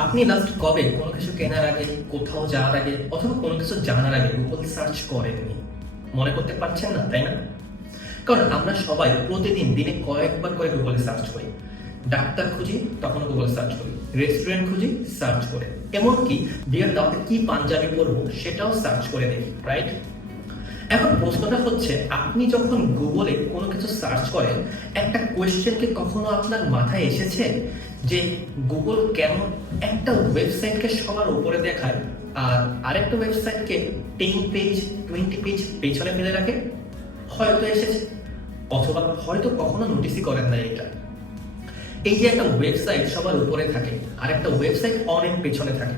আপনি লাস্ট কবে কোনো কিছু কেনার আগে, কোথাও যাওয়ার আগে অথবা কোনো কিছু জানার আগে গুগল সার্চ করেননি? মনে করতে পারছেন না, তাই না? কারণ আমরা সবাই প্রতিদিন দিনে কয়েকবার করে গুগলে সার্চ করি। ডাক্তার খুঁজি, তখন গুগলে সার্চ করি। রেস্টুরেন্ট খুঁজি, সার্চ করে। এমনকি বিয়ের দাওয়াতে কি পাঞ্জাবি পরবো সেটাও সার্চ করে দেখি, রাইট? এখন প্রশ্নটা হচ্ছে, আপনি যখন গুগলে কোনো কিছু সার্চ করেন, একটা কোয়েশ্চেন কি কখনো আপনার মাথায় এসেছে যে গুগল কেন একটা ওয়েবসাইটকে সবার উপরে দেখায় আর আরেকটা ওয়েবসাইটকে 10 পেজ 20 পেজ পেছনে ফেলে রাখে? হয়তো এসেছে, অথবা হয়তো কখনো নোটিসই করেন না এটা। এই যে একটা ওয়েবসাইট সবার উপরে থাকে আর একটা ওয়েবসাইট অনেক পেছনে থাকে,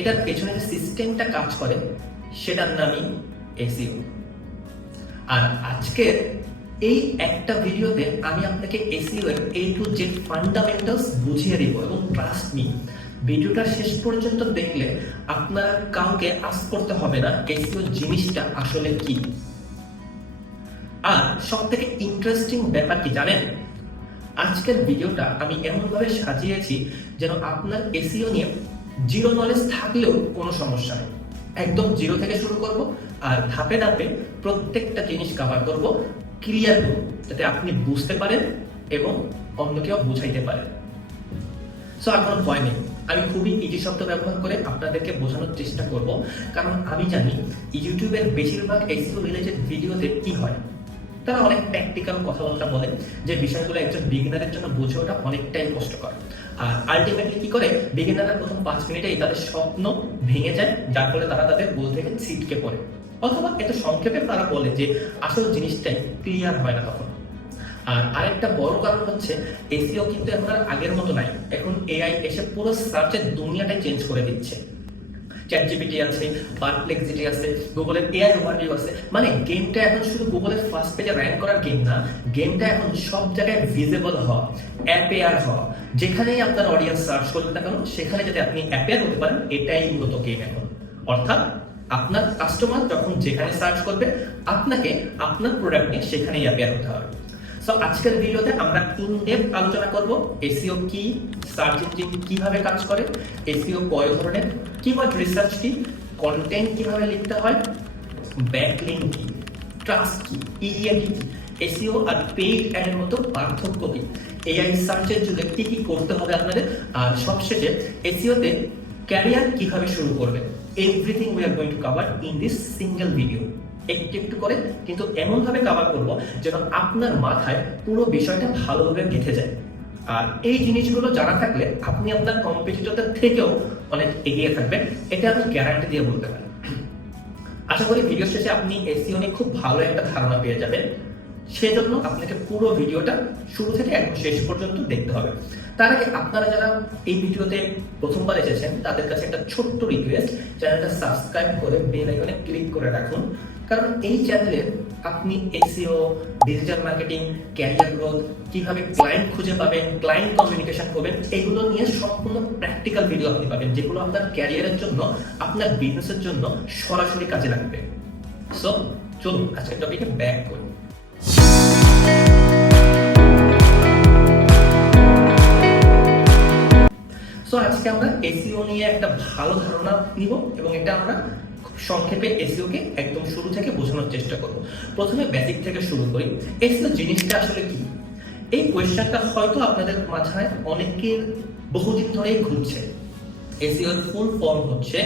এটার পেছনে যে সিস্টেমটা কাজ করে সেটার নামই এসইও। আর আজকের এই একটা ভিডিওতে আমি আপনাকে এসইও এর A to Z ফান্ডামেন্টালস বুঝিয়ে দিব, এবং ট্রাস্ট মি, ভিডিওটা শেষ পর্যন্ত দেখলে আপনার কাউকে আস্ক করতে হবে না এসইও জিনিসটা আসলে কি। আর সবথেকে ইন্টারেস্টিং ব্যাপার কি জানেন? আজকের ভিডিওটা আমি এমনভাবে সাজিয়েছি যেন আপনার এসইও নিয়ে জিরো নলেজ থাকলেও কোনো সমস্যা নেই। একদম জিরো থেকে শুরু করব আর ধাপে ধাপে প্রত্যেকটা জিনিস কভার করব, ক্লিয়ার করব, যাতে আপনি বুঝতে পারেন এবং অন্যকেও বুঝাইতে পারেন। সো আর কোনো ভয় নেই, আমি খুবই ইজি শব্দ ব্যবহার করে আপনাদেরকে বোঝানোর চেষ্টা করব, কারণ আমি জানি ইউটিউবের বেশিরভাগ এসইও রিলেটেড ভিডিওতে কি হয়, তারা অনেক প্র্যাকটিক্যাল কথাবার্তা বলেন যে বিষয়গুলো একজন বিগিনারের জন্য বুঝে ওঠা অনেকটাই কষ্টকর। আর আলটিমেটলি কি করে, বিগিনাররা প্রথম 5 মিনিটেই তাদের স্বপ্ন ভেঙে যায়, যার ফলে তারা তাদের গোল থেকে ছিটকে পড়ে, অথবা এত সংক্ষেপে তারা বলে যে আসল জিনিসটাই ক্লিয়ার হয় না তখন। আর আরেকটা বড় কারণ হচ্ছে, এসইও কিন্তু এখন আর আগের মতো নাই। এখন এআই এসে পুরো সার্চের দুনিয়াটাই চেঞ্জ করে দিচ্ছে। চ্যাটজিপিটি আছে, পারপ্লেক্সিটি আছে, গুগলের এআই ওভারভিউ আছে। মানে গেমটা এখন শুধু গুগলের ফার্স্ট পেজে র‍্যাঙ্ক করার গেম না, গেমটা এখন সব জায়গায় ভিজিবল হওয়া, অ্যাপেয়ার হওয়া। যেখানেই আপনার অডিয়েন্স সার্চ করবে না কেন, সেখানে যাতে আপনি অ্যাপেয়ার হতে পারেন, এটাই মূলত গেম এখন। অর্থাৎ আপনার কাস্টমার যখন যেখানে সার্চ করবে, আপনাকে আপনার প্রোডাক্ট নিয়ে সেখানেই অ্যাপেয়ার হতে হবে। সো আজকের ভিডিওতে আমরা ইন ডেপথ আলোচনা করব এসইও কি, সার্চ ইঞ্জিন কিভাবে কাজ করে, এসইও কয় ধরনের, কিওয়ার্ড রিসার্চ কি, কন্টেন্ট কিভাবে লিখতে হয়, ব্যাকলিংক কি, ট্রাস্ট কি, ইডিএটি কি, এসইও আর পেইড অ্যাডের মতো পার্থক্য কি, এআই সার্চের যুগে কি কি করতে হবে আপনাদের, আর সবশেষে এসইওতে ক্যারিয়ার কিভাবে শুরু করবেন। Everything we are going to cover in this single video. একটু একটু করে কিন্তু এমন ভাবে কভার করব যেন আপনার মাথায় পুরো বিষয়টা ভালোভাবে গেঁথে যায়। আর এই জিনিসগুলো জানা থাকলে আপনি আপনার কম্পিটিটরদের থেকেও অনেক এগিয়ে থাকবেন, এটা আমি গ্যারান্টি দিয়ে বলতে পারি। আশা করি ভিডিও শেষে আপনি এসইও নিয়ে খুব ভালো একটা ধারণা পেয়ে যাবেন। সেজন্য আপনাকে পুরো ভিডিওটা শুরু থেকে একদম শেষ পর্যন্ত দেখতে হবে। তার আগে আপনারা যারা এই ভিডিওতে প্রথমবার এসেছেন, তাদের কাছে একটা ছোট্ট রিকোয়েস্ট, চ্যানেলটা সাবস্ক্রাইব করে বেল আইকনে ক্লিক করে রাখুন। কারণ এই চ্যানেলে আপনি SEO, digital marketing, career growth, কিভাবে ক্লায়েন্ট খুঁজে পাবেন, ক্লায়েন্ট কমিউনিকেশন করবেন, এগুলো নিয়ে সম্পূর্ণ প্র্যাকটিক্যাল ভিডিও আপনি পাবেন, যেগুলো আপনার ক্যারিয়ারের জন্য, আপনার বিজনেসের জন্য সরাসরি কাজে লাগবে। সো চলুন আজকের টপিকে ব্যাক করি। সো আজকে আমরা এসইও নিয়ে একটা ভালো ধারণা নিব, এবং এটা আমরা সংক্ষেপে এসইও কে একদম শুরু থেকে বোঝানোর চেষ্টা করব। প্রথমে বেসিক থেকে শুরু করি। এসইও জিনিসটা আসলে কি? এই কোয়েশ্চেনটা হয়তো আপনাদের মাথায় অনেকের বহুদিন ধরেই ঘুরছে। এসইও এর ফুল ফর্ম হচ্ছে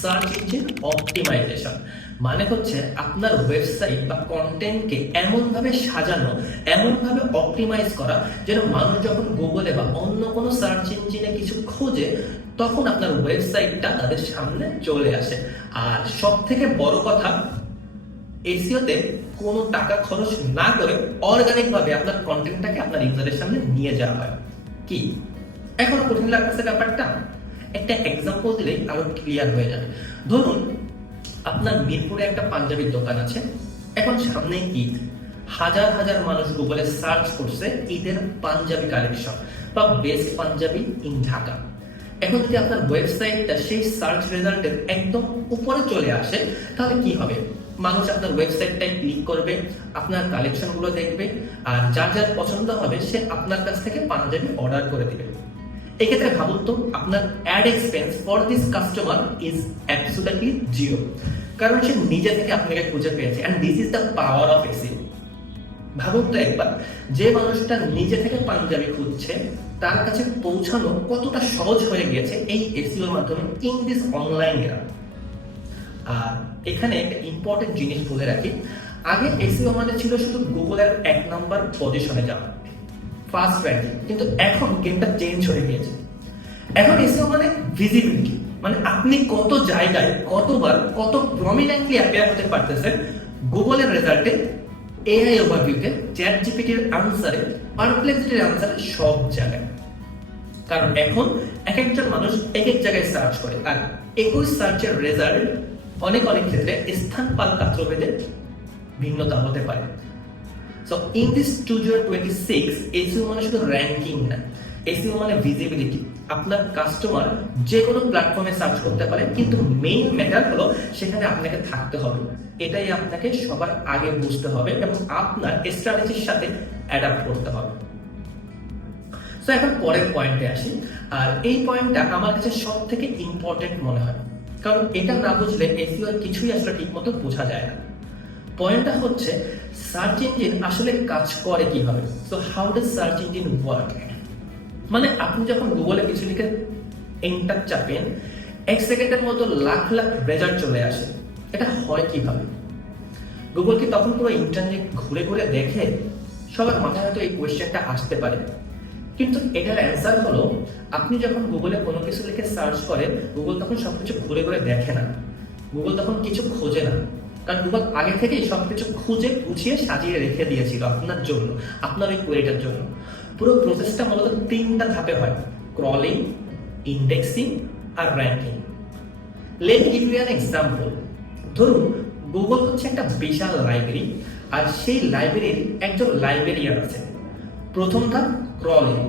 সার্চ ইঞ্জিন অপটিমাইজেশন। মানে হচ্ছে আপনার ওয়েবসাইট বা কন্টেন্টকে এমনভাবে সাজানো, এমনভাবে অপটিমাইজ করা, যেন মানুষ যখন গুগলে বা অন্য কোনো সার্চ ইঞ্জিনে কিছু খোঁজে, তখন আপনার ওয়েবসাইটটা তাদের সামনে চলে আসে। আর সব থেকে বড় কথা, এসইওতে কোনো টাকা খরচ না করে অর্গানিক ভাবে আপনার কন্টেন্টটাকে আপনার ইউজারের সামনে নিয়ে যাওয়া হয়। কি এখনো কঠিন লাগতেছে ব্যাপারটা? একটা এক্সাম্পল দিলেই আরো ক্লিয়ার হয়ে যাবে। ধরুন আপনার মিরপুরে একটা পাঞ্জাবির দোকান আছে। এখন সামনে ঈদ, হাজার হাজার মানুষ গুগলে সার্চ করছে ঈদের পাঞ্জাবি কালেকশন বা বেস্ট পাঞ্জাবি ইন ঢাকা। এখন যদি আপনার ওয়েবসাইটটা সেই সার্চ রেজাল্টের একদম উপরে চলে আসে, তাহলে কি হবে? মানুষ আপনার ওয়েবসাইটটায় ক্লিক করবে, আপনার কালেকশন গুলো দেখবে, আর যার যার পছন্দ হবে সে আপনার কাছ থেকে পাঞ্জাবি অর্ডার করে দিবে। এক্ষেত্রে ভাবুন তো আপনার ad expense for this customer is absolutely zero, কারণ সে নিজে থেকে আপনাকে খুঁজে পেয়েছে। And this is the power of SEO. ভাবুন তো একবার, যে মানুষটা নিজে থেকে পাঞ্জাবি খুঁজছে তার কাছে পৌঁছানো কতটা সহজ হয়ে গিয়েছে এই এসইওর মাধ্যমে ইন দিস অনলাইন এরা। আর এখানে একটা ইম্পর্টেন্ট জিনিস বলে রাখি, আগে এসইও মানে ছিল শুধু গুগলের 1 নম্বর পজিশনে যাওয়া, ফার্স্ট র্যাঙ্কিং, কিন্তু এখন গেমটা চেঞ্জ হয়ে গিয়েছে। এখন এসইও মানে ভিজিবিলিটি, মানে আপনি কত জায়গায়, কতবার, কত প্রমিনেন্টলি অ্যাপিয়ার হতে পারতেছেন গুগলের রেজাল্টে, এআই ওভারভিউতে, চ্যাট জিপিটির আনসারে, পারপ্লেক্সিটির আনসারে, সব জায়গায়। কারণ এখন এক একজন মানুষ এক এক জায়গায় সার্চ করে, আর একই সার্চের রেজাল্ট অনেক ক্ষেত্রে স্থান পাল্টা ভেদে ভিন্নতা হতে পারে। সো ইন দিস 2026 এসইও মানে শুধু র্যাঙ্কিং না, এসইও মানে ভিজিবিলিটি। আপনার কাস্টমার যে কোনো প্ল্যাটফর্মে সার্চ করতে পারে, কিন্তু মেইন ম্যাটার হলো সেখানে আপনাকে থাকতে হবে। এটাই আপনাকে সবার আগে বুঝতে হবে এবং আপনার স্ট্র্যাটেজির সাথে অ্যাডাপ্ট করতে হবে। সো এখন পরের পয়েন্টে আসি, আর এই পয়েন্টটা আমার কাছে সব থেকে ইম্পর্টেন্ট মনে হয়, কারণ এটা না বুঝলে এসইও কিছুই আসলে ঠিকমতো বোঝা যায় না। পয়েন্টটা হচ্ছে সার্চ ইঞ্জিন আসলে কাজ করে কিভাবে। So how does search engine work? মানে আপনি যখন গুগলে কিছু লিখে এন্টার চাপেন, 1 সেকেন্ডের মতো লাখ লাখ রেজাল্ট চলে আসে। এটা হয় কিভাবে? গুগল কি তখন পুরো ইন্টারনেট ঘুরে ঘুরে দেখে? সবার মাথায় হয়তো এই কোয়েশ্চেনটা আসতে পারে, কিন্তু এটার অ্যান্সার হলো, আপনি যখন গুগলে কোনো কিছু লিখে সার্চ করেন, গুগল তখন সবকিছু ঘুরে ঘুরে দেখে না, গুগল তখন কিছু খোঁজে না, কারণ গুগল আগে থেকেই সবকিছু খুঁজে গুছিয়ে সাজিয়ে রেখে দিয়েছিল আপনার জন্য, আপনার ওই কোয়েরিটার জন্য। পুরো প্রসেসটা মূলত 3টা ধাপে হয়: ক্রলিং, ইন্ডেক্সিং আর ranking. Let give you an example. ধরুন গুগল হচ্ছে একটা বিশাল লাইব্রেরি, আর সেই লাইব্রেরির একজন লাইব্রেরিয়ান আছে। প্রথম ধাপ ক্রলিং।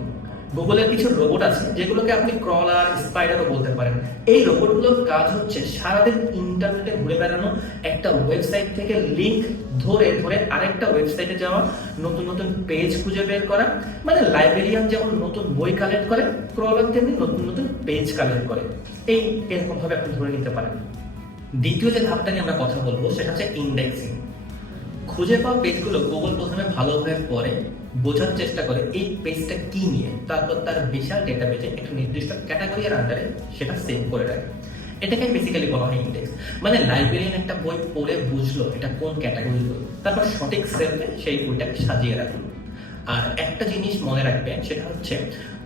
গুগলের কিছু রোবট আছে যেগুলোকে আপনি ক্রলার, স্পাইডারও বলতে পারেন। এই রোবটগুলোর কাজ হচ্ছে সারাদিন ইন্টারনেটে ঘুরে বেড়ানো, একটা ওয়েবসাইট থেকে লিংক ধরে ধরে আরেকটা ওয়েবসাইটে যাওয়া, নতুন নতুন পেজ খুঁজে বের করা। মানে লাইব্রেরিয়ান যেমন নতুন বই কালেক্ট করে, ক্রলার তেমনি নতুন নতুন পেজ কালেক্ট করে। এরকম ভাবে আপনি ধরে নিতে পারেন। দ্বিতীয় যে ধাপটা নিয়ে আমরা কথা বলবো সেটা হচ্ছে ইন্ডেক্সিং। খুঁজে পাওয়া পেজগুলো গুগল প্রথমে ভালোভাবে পড়ে, বোঝার চেষ্টা করে এই পেজটা কি নিয়ে, তারপর তার বিশাল ডেটাবেজে একটা নির্দিষ্ট ক্যাটাগরির আন্ডারে সেটা সেভ করে রাখে। এটাকে বেসিক্যালি বলা হয় ইন্ডেক্স। মানে লাইব্রেরিয়ান একটা বই পড়ে বুঝলো এটা কোন ক্যাটাগরির বই, তারপর সঠিক সেলফে সেই বইটাকে সাজিয়ে রাখলো। আর একটা জিনিস মনে রাখবেন, সেটা হচ্ছে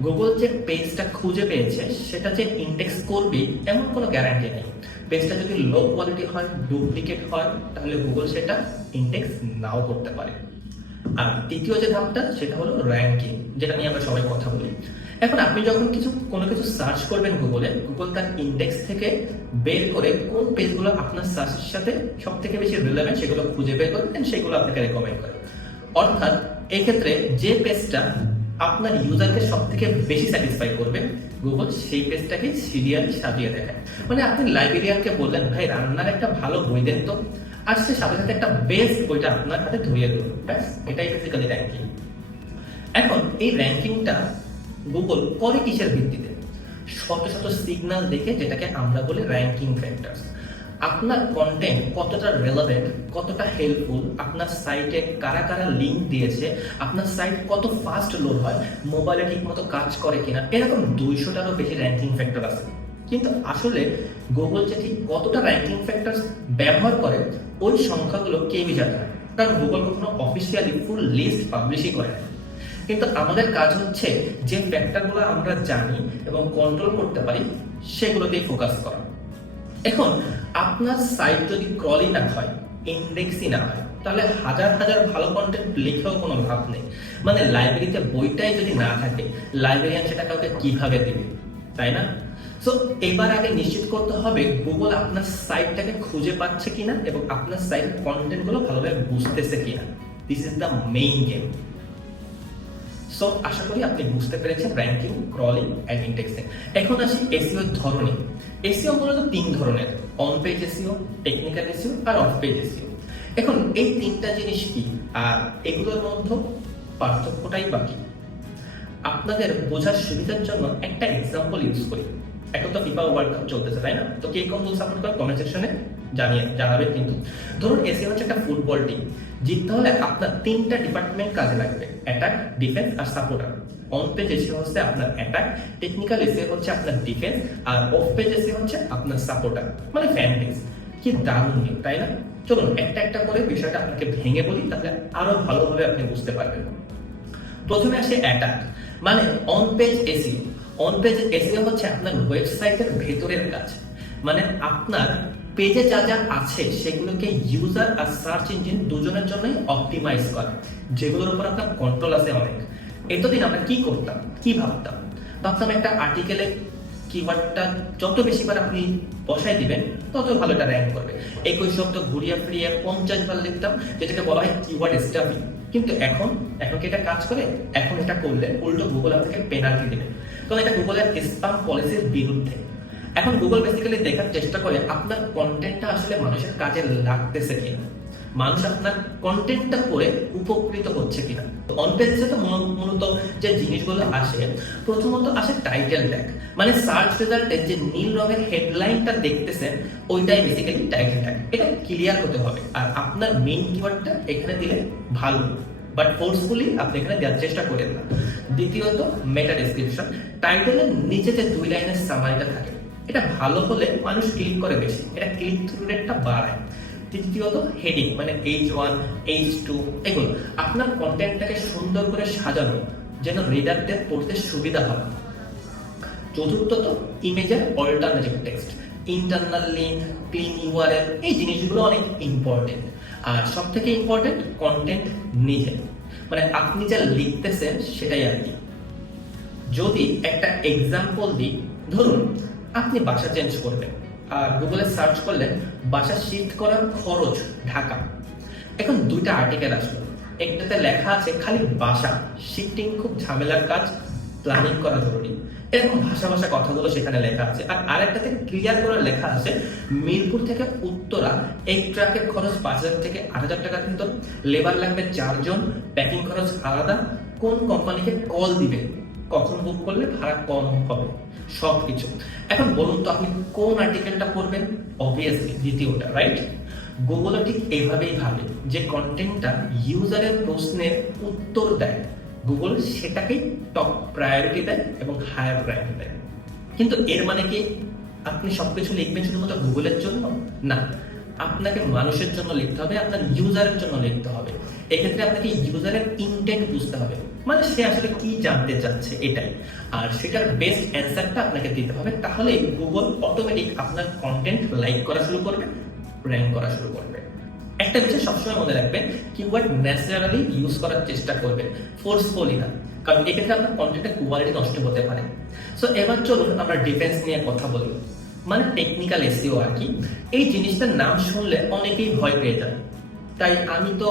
গুগল যে পেজটা খুঁজে পেয়েছে সেটা যে ইন্ডেক্স করবে এমন কোনো গ্যারান্টি নেই। পেজটা যদি লো কোয়ালিটি হয়, ডুপ্লিকেট হয়, তাহলে গুগল সেটা ইন্ডেক্স নাও করতে পারে। আর তৃতীয় যে ধাপটা সেটা হলো র্যাঙ্কিং, যেটা নিয়ে আমরা সবাই কথা বলি। এখন আপনি যখন কোনো কিছু সার্চ করবেন গুগলে, গুগল তার ইন্ডেক্স থেকে বের করে কোন পেজগুলো আপনার সার্চের সাথে সব থেকে বেশি রিলেভেন্ট সেগুলো খুঁজে বের করবেন, সেগুলো আপনাকে রেকমেন্ড করে। অর্থাৎ এই ক্ষেত্রে যে পেজটা আপনার ইউজারকে সব থেকে বেশি স্যাটিসফাই করবে, গুগল সেই পেজটাকে সিরিয়াল সাজিয়ে দেখায়। মানে আপনি লাইব্রেরিয়ানকে বললেন, ভাই রান্নার একটা ভালো বই দেন তো, আর সে সাথে সাথে একটা বেস্ট বইটা আপনার হাতে ধরিয়ে দিল। ব্যাস, এটাই বেসিক্যালি র্যাঙ্কিং। এখন এই র্যাঙ্কিংটা গুগল করে কিসের ভিত্তিতে? শত শত সিগন্যাল দেখে, যেটাকে আমরা বলি র্যাঙ্কিং ফ্যাক্টরস। আপনার কন্টেন্ট কতটা রেলেভেন্ট, কতটা হেল্পফুল, আপনার সাইটে কারা কারা লিঙ্ক দিয়েছে, আপনার সাইট কত ফাস্ট লোড হয়, মোবাইলে ঠিক মতো কাজ করে কিনা, এরকম 200টারও বেশি র্যাঙ্কিং ফ্যাক্টর আছে। কিন্তু আসলে গুগল যে ঠিক কতটা র্যাঙ্কিং ফ্যাক্টর ব্যবহার করে ওই সংখ্যাগুলো কেউই জানে না, কারণ গুগল কখনো অফিসিয়ালি ফুল লিস্ট পাবলিশই করে না। কিন্তু আমাদের কাজ হচ্ছে যে ফ্যাক্টরগুলো আমরা জানি এবং কন্ট্রোল করতে পারি সেগুলোতেই ফোকাস করা। এখন আপনার সাইট যদি ক্রলই না হয়, ইন্ডেক্সই না হয়, তাহলে হাজার হাজার ভালো কন্টেন্ট লিখেও কোনো লাভ নেই। মানে লাইব্রেরিতে বইটাই যদি না থাকে, লাইব্রেরিয়ান সেটা কাউকে কিভাবে দিবে, তাই না? সো এবার আগে নিশ্চিত করতে হবে গুগল আপনার সাইটটাকে খুঁজে পাচ্ছে কিনা এবং আপনার সাইট কন্টেন্ট গুলো ভালোভাবে বুঝতেছে কিনা। This is the main game. So আশা করি আপনি বুঝতে পেরেছেন র্যাঙ্কিং, ক্রলিং এন্ড ইন্ডেক্সিং। এখন আসি এসইও এর ধরনে। এসইও মূলত 3 ধরনের: on page SEO, technical SEO আর অফ পেজ এসইও। এখন এই 3টা জিনিস কি, আর এগুলোর মধ্যে পার্থক্যটাই বাকি। আপনাদের বোঝার সুবিধার জন্য একটা এক্সাম্পল ইউজ করি। এখন তো ফিফা ওয়ার্ল্ড কাপ চলতেছে, তাই না? তো কে কোন দল সাপোর্ট করে কমেন্ট সেকশনে জানাবেন কিন্তু। ধরুন এসিয়া হচ্ছে একটা ফুটবল টিম, জিততে হলে আপনার তিনটা ডিপার্টমেন্ট কাজে লাগবে: অ্যাটাক, ডিফেন্স আর সাপোর্টার। অন পেজ এসিয়া হচ্ছে আপনার অ্যাটাক, টেকনিক্যাল এসিয়া হচ্ছে আপনার ডিফেন্স, আর অফ পেজ এসিয়া হচ্ছে আপনার সাপোর্টার, মানে ফ্যান পেজ। কি দারুণ নিয়ম, তাই না? চলুন একটা একটা করে বিষয়টা আপনাকে ভেঙে বলি, তাহলে আরো ভালোভাবে আপনি বুঝতে পারবেন। প্রথমে আসে অ্যাটাক, মানে on page SEO. On page SEO হচ্ছে আপনার ওয়েবসাইটের ভেতরের কাজ, মানে আপনার পেজে যা যা আছে সেগুলোকে ইউজার আর সার্চ ইঞ্জিন দুজনের জন্যই অপটিমাইজ করা, যেগুলোর উপর আপনার কন্ট্রোল আছে অনেক। এতদিন আমরা কি করতাম, কি ভাবতাম একটা আর্টিকেলে কিওয়ার্ডটা যত বেশিবার আপনি বসাই দিবেন তত ভালো এটা র্যাঙ্ক করবে। একই শব্দ ঘুরিয়ে ফিরিয়ে 50 বার লিখতাম, যেটাকে বলা হয় কিওয়ার্ড স্টাফিং। কিন্তু এখন কি এটা কাজ করে? এখন এটা করলে উল্টো গুগল আপনাকে পেনাল্টি দেবে, কারণ এটা গুগলের স্প্যাম পলিসির বিরুদ্ধে। এখন গুগল বেসিক্যালি দেখার চেষ্টা করে আপনার কন্টেন্টটা আসলে মানুষের কাজে লাগতেছে কিনা, মানুষ আপনার কন্টেন্টটা পড়ে উপকৃত হচ্ছে কিনা। অন পেজে তো মূলত যে জিনিসগুলো আসে, প্রথমত আসে টাইটেল ট্যাগ, মানে সার্চ রেজাল্টে যে নীল রঙের হেডলাইনটা দেখতেছেন ওইটাই বেসিক্যালি টাইটেল ট্যাগ। এটা ক্লিয়ার হতে হবে, আর আপনার মেইন কিওয়ার্ডটা এখানে দিলে ভালো, বাট ফোর্সফুলি আপনি এখানে দেওয়ার চেষ্টা করেন না। দ্বিতীয়ত মেটা ডেসক্রিপশন, টাইটেলের নিচে যে 2 লাইনের সামারিটা থাকে এটা ভালো হলে মানুষ ক্লিক করে বেশি, এটা ক্লিক থ্রু রেটটা বাড়ায়। তৃতীয়ত হেডিং, মানে H1, H2, এগুলো আপনার কন্টেন্টটাকে সুন্দর করে সাজানো যেন রিডারদের পড়তে সুবিধা হয়। চতুর্থত ইমেজের alternative text, internal link, clean URL, এই জিনিসগুলো অনেক ইম্পর্টেন্ট। আর সব থেকে ইম্পর্টেন্ট কন্টেন্ট নিজে, মানে আপনি যা লিখতেছেন সেটাই আর কি। যদি একটা এক্সাম্পল দিই, ধরুন আপনি বাসা চেঞ্জ করবেন আর গুগলে সার্চ করলেন বাসা শিফট করার খরচ ঢাকা। এখন 2টা আর্টিকেল আসলো, একটাতে লেখা আছে খালি বাসা শিফটিং খুব ঝামেলার কাজ, প্ল্যানিং করা জরুরি, এরকম ভাষা কথাগুলো সেখানে লেখা আছে। আর আরেকটাতে ক্লিয়ার করে লেখা আছে মিরপুর থেকে উত্তরা এক ট্রাকের খরচ 5,000 থেকে 8,000 টাকার ভিতর, লেবার লাগবে 4 জন, প্যাকিং খরচ আলাদা, কোন কোম্পানিকে কল দিবে, কখন বুক করলে ভাড়া কম হবে, সবকিছু। এখন বলুন তো আপনি কোন আর্টিকেলটা পড়বেন? অবভিয়াসলি দ্বিতীয়টা, রাইট? গুগলও ঠিক এইভাবেই ভাবে যে কন্টেন্টটা ইউজারের প্রশ্নের উত্তর দেয়, গুগল সেটাকেই টপ প্রায়োরিটি দেয় এবং হায়ার প্রায়োরিটি দেয়। কিন্তু এর মানে কি আপনি সবকিছু লিখবেন শুধুমাত্র গুগলের জন্য? না, আপনাকে মানুষের জন্য লিখতে হবে, আপনার ইউজারের জন্য লিখতে হবে। এক্ষেত্রে আপনাকে ইউজারের ইনটেন্ট বুঝতে হবে, মানে সে আসলে কি জানতে চাচ্ছে এটাই, আর সেটার বেস্ট অ্যান্সারটা আপনাকে দিতে হবে। তাহলে গুগল অটোমেটিক আপনার কন্টেন্ট লাইক করা শুরু করবে, র্যাঙ্ক করা শুরু করবে। একটা বিষয় সবসময় মনে রাখবেন, কিওয়ার্ড ন্যাচারালি ইউজ করার চেষ্টা করবেন, ফোর্সফুলি না, কারণ এক্ষেত্রে আপনার কন্টেন্টের কোয়ালিটি নষ্ট হতে পারে। সো এবার চলুন আমরা ডিফেন্স নিয়ে কথা বলি, মানে টেকনিক্যাল এসইও আর কি। এই জিনিসটার নাম শুনলে অনেকেই ভয় পেয়ে যায়। তাই আমি তো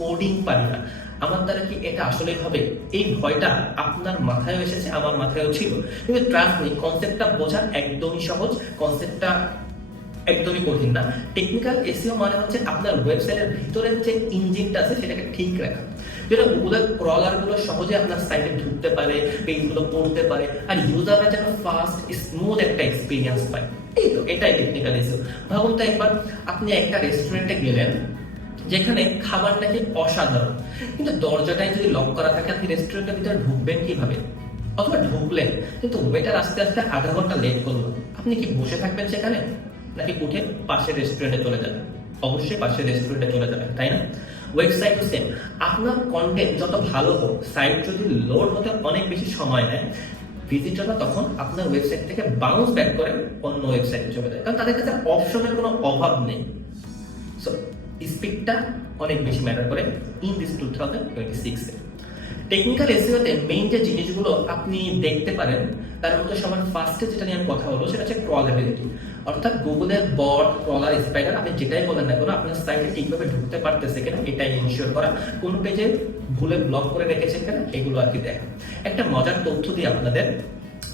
কোডিং পারি না, আমার দ্বারা কি এটা আসলেই হবে? এই ভয়টা আপনার মাথায়ও এসেছে, আমার মাথায়ও ছিল। কিন্তু ট্রাস্ট মি, কনসেপ্টটা বোঝা একদমই সহজ, কনসেপ্টটা একদমই কঠিন না। টেকনিক্যাল এসইও মানে হচ্ছে আপনার ওয়েবসাইটের ভিতরের যে ইঞ্জিনটা আছে সেটাকে ঠিক রাখা, যেটা গুগলের ক্রলার গুলো সহজে আপনার সাইটে ঢুকতে পারে, পেজগুলো পড়তে পারে, আর ইউজাররা যেন ফাস্ট স্মুথ একটা এক্সপিরিয়েন্স পায়। এই তো এটাই টেকনিক্যাল এসইও। ভাবুন তো একবার আপনি একটা রেস্টুরেন্টে গেলেন যেখানে খাবার নাকি অসাধারণ, কিন্তু দরজাটাই যদি লক করা থাকে আপনি রেস্টুরেন্টের ভিতরে ঢুকবেন কিভাবে? অথবা ঢুকলেন কিন্তু ওয়েটার আস্তে আস্তে আধা ঘন্টা লেট করলো, আপনি কি বসে থাকবেন সেখানে, নাকি উঠে পাশের রেস্টুরেন্টে চলে যাবেন? অবশ্যই পাশের রেস্টুরেন্টে চলে যাবেন, তাই না? ওয়েবসাইট সেম, আপনার কন্টেন্ট যত ভালো হোক, সাইট যদি লোড হতে অনেক বেশি সময় নেয়, ভিজিটররা তখন আপনার ওয়েবসাইট থেকে বাউন্স ব্যাক করে অন্য ওয়েবসাইটে চলে যায়, কারণ তাদের কাছে অপশনের কোনো অভাব নেই। সো স্পিডটা অনেক বেশি ম্যাটার করে ইন দিস 2026 এ। টেকনিক্যাল এসইওতে মেইন যে জিনিসগুলো আপনি দেখতে পারেন তার মধ্যে সবার ফার্স্টে যেটা নিয়ে আমি কথা বলবো সেটা হচ্ছে ক্রলেবিলিটি, অর্থাৎ গুগলের বট, ক্রলার, স্পাইডার আপনি যেটাই বলেন না কেন আপনার সাইটে ঠিকভাবে ঢুকতে পারতেছে কিনা এটাই ইনশিওর করা, কোন পেজে ভুলে ব্লক করে রেখেছে কিনা এগুলো আর কি দেখা। একটা মজার তথ্য দিই আপনাদের,